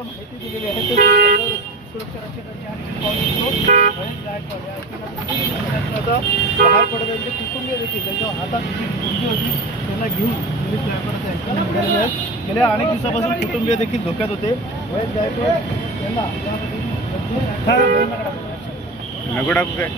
त्यांच्या माहिती दिलेली आहे. ते सुरक्षा रक्षकांची आणि पावसाळ्यात महेश गायकवाड या आता बाहेर पडत त्यांचे कुटुंबीय देखील. त्यांच्या हातात जी होती त्यांना घेऊन पोलीस गायकवाड आहेत गेल्या अनेक दिवसापासून कुटुंबीय देखील धोक्यात होते. महेश गायकवाड यांना यामध्ये हा, बोल नका. नको टाकू काय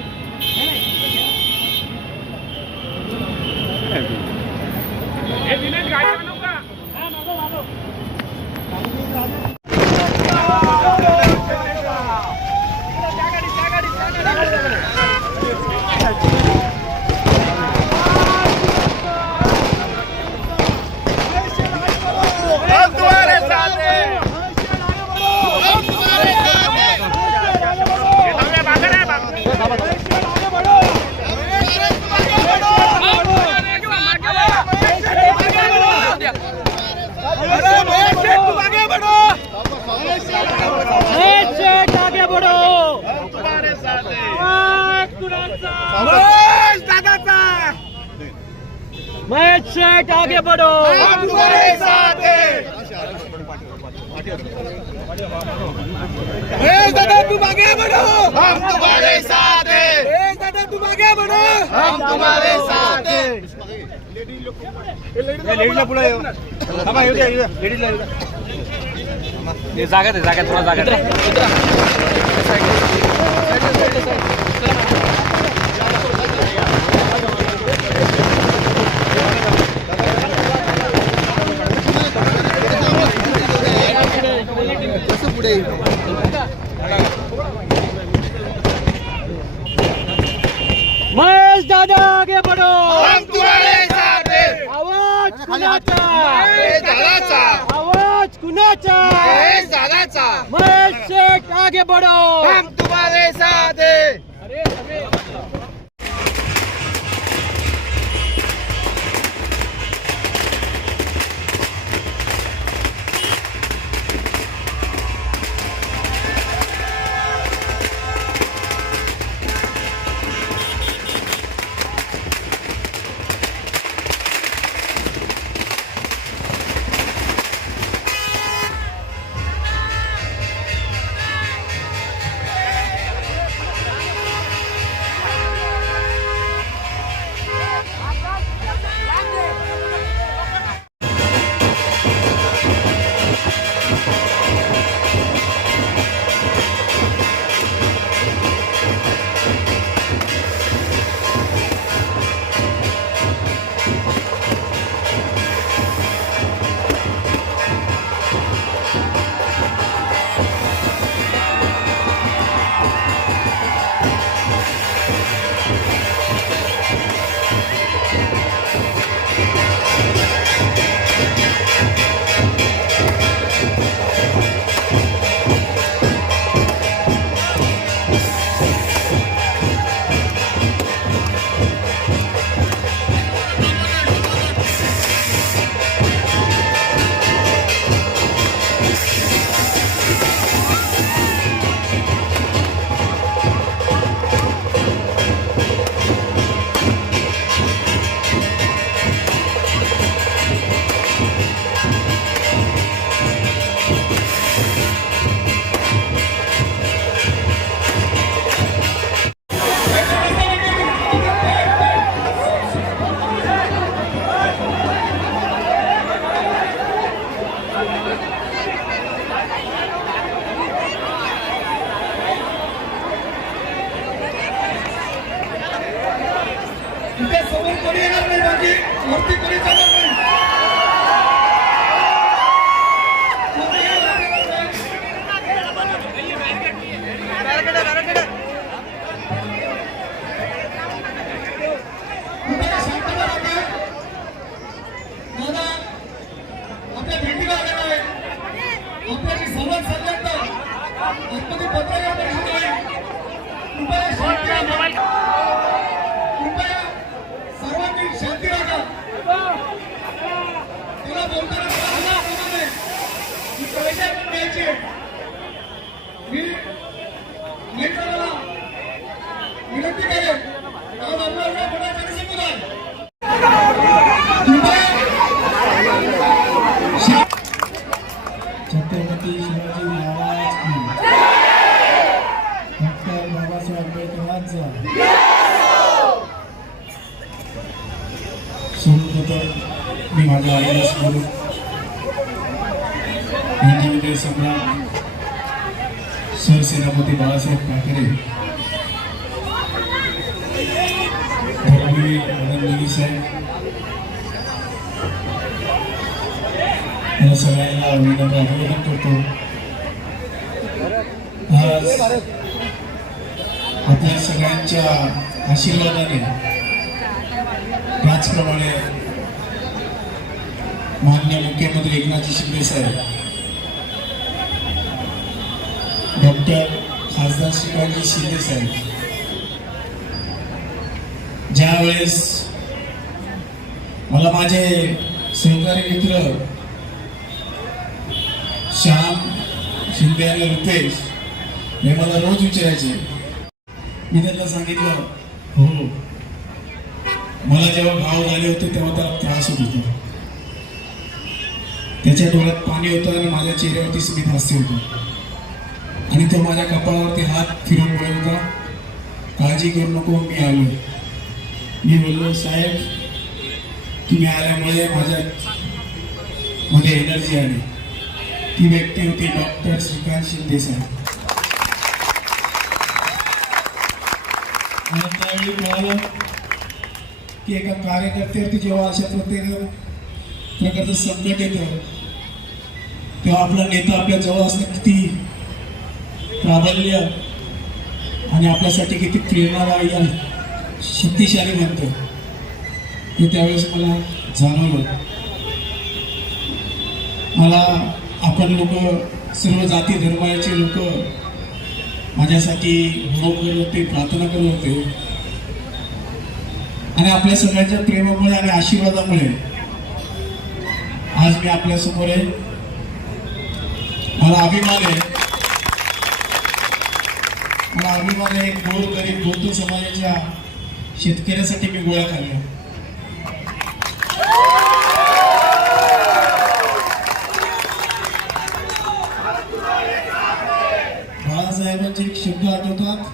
आगे बढ़ो दादा तुम आगे बढ़ो हम तुम्हारे साथ. हैं दादा तुम आगे बढ़ो हम तुम्हारे साथ. हैं लेडीजला पुढे लेडीजला जागा दे जागा थोडा जागा दे महेश दादा आगे बढ़ो हम तुम्हारे साथ हैं आवाज कुणाचा आवाज कुणाचा महेश शेठ आगे बढ़ो! हम तुम्हारे साथ माझ्या आईला सम्राट सरसेनापती बाळासाहेब ठाकरे धर्मवीर मदन साहेब या सगळ्यांना अभिनंदन अभिवादन करतो. आज आपल्या सगळ्यांच्या आशीर्वादाने त्याचप्रमाणे मान्य मुख्यमंत्री एकनाथजी शिंदे साहेब डॉक्टर खासदार श्रीकांतजी शिंदे साहेब ज्यावेळेस मला माझे सहकारी मित्र श्याम शिंदे आणि रुपेश हे मला रोज विचारायचे. मी त्यांना सांगितलं हो. मला जेव्हा भाव झाले होते तेव्हा त्याला त्रास होत होता. त्याच्या डोळ्यात पाणी होतं आणि माझ्या चेहऱ्यावरती स्मित हास्य होतं. आणि तो माझ्या कपाळावरती हात फिरवून बोलत होता काळजी करू नको, मी आलो मी बोललो, साहेब, तुम्ही आल्यामुळे माझ्या मध्ये एनर्जी आली. ती व्यक्ती होती डॉक्टर श्रीकांत शिंदे साहेब. त्यावेळी कळालं की एका कार्यकर्त्यावरती जेव्हा अशा प्रत्येक प्रकारचं संकट येतं तेव्हा आपला नेता आपल्या जवळ असणं किती प्राबल्य आणि आपल्यासाठी किती प्रेरणादायी आणि शक्तिशाली बनतं हे त्यावेळेस मला जाणवलं. मला आपण लोक सर्व जाती धर्माचे लोक माझ्यासाठी होम करत होते प्रार्थना करत होते. आणि आपल्या सगळ्यांच्या प्रेमामुळे आणि आशीर्वादामुळे आज मी आपल्यासमोर आहे. मला अभिमान आहे. मला अभिमान आहे गोर गरीब बौद्ध समाजाच्या शेतकऱ्यासाठी मी गोळ्या खाल्ल्या. बाळासाहेबांचे एक शब्द आठवतात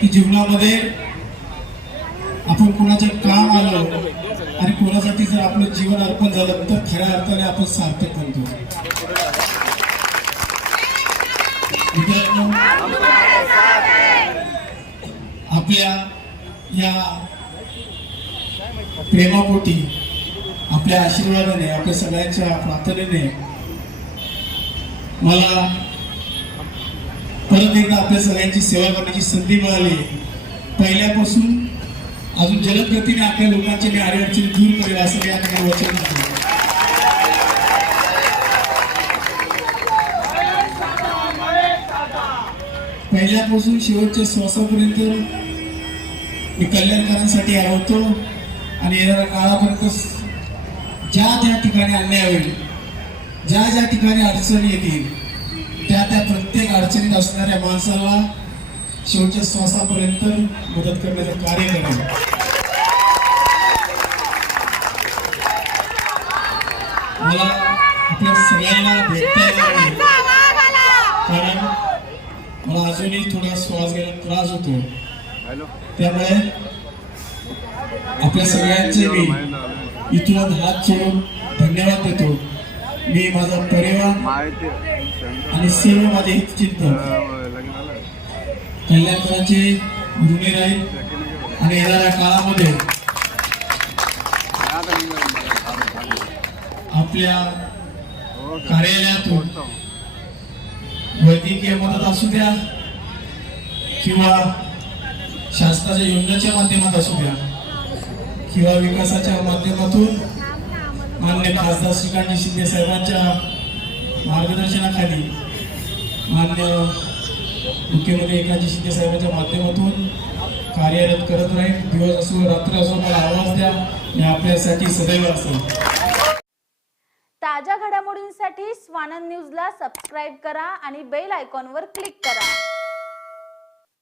की जीवनामध्ये आपण कोणाचे काम आलो आणि कोणासाठी जर आपलं जीवन अर्पण झालं तर खऱ्या अर्थाने आपण सार्थक बनतो. मित्रांनो आपल्या या प्रेमापोटी आपल्या आशीर्वादाने आपल्या सगळ्यांच्या प्रार्थनेने मला परत एकदा आपल्या सगळ्यांची सेवा करण्याची संधी मिळाली. पहिल्यापासून अजून जलद गतीने आपल्या लोकांचे मी अडचणी दूर करेल असं मी आता वचन देतो पहिल्यापासून शेवटच्या श्वासापर्यंत मी कल्याणकारांसाठी आलो आणि येणाऱ्या काळापर्यंत ज्या ज्या ठिकाणी अन्याय होईल ज्या ज्या ठिकाणी अडचणी येतील त्या त्या प्रत्येक अडचणीत असणाऱ्या माणसाला शेवटच्या श्वासापर्यंत मदत करण्याचं कार्य करेल मला आपल्या सगळ्यांना भेटता अजूनही थोडा श्वास घ्यायला त्रास होतो. त्यामुळे आपल्या सगळ्यांचे मी इथून हात जोडून धन्यवाद देतो. मी माझा परिवार आणि सर्व माझे हितचिंतक. लग्नाला कल्याणकरांचे ऋणी राहील आणि येणाऱ्या काळामध्ये आपल्या कार्यालयातून वैद्यकीय मदत असू द्या. किंवा शासनाच्या योजनेच्या माध्यमात असू द्या. किंवा विकासाच्या माध्यमातून मान्य खासदार श्रीकांत शिंदे साहेबांच्या मार्गदर्शनाखाली मान्य मुख्यमंत्री एकनाथजी शिंदे साहेबांच्या माध्यमातून कार्यरत करत राहील. दिवस असो रात्र असो मला आवाज द्या. मी आपल्यासाठी सदैव असेल. आनंद न्यूजला सबस्क्राईब करा आणि बेल आयकॉनवर क्लिक करा.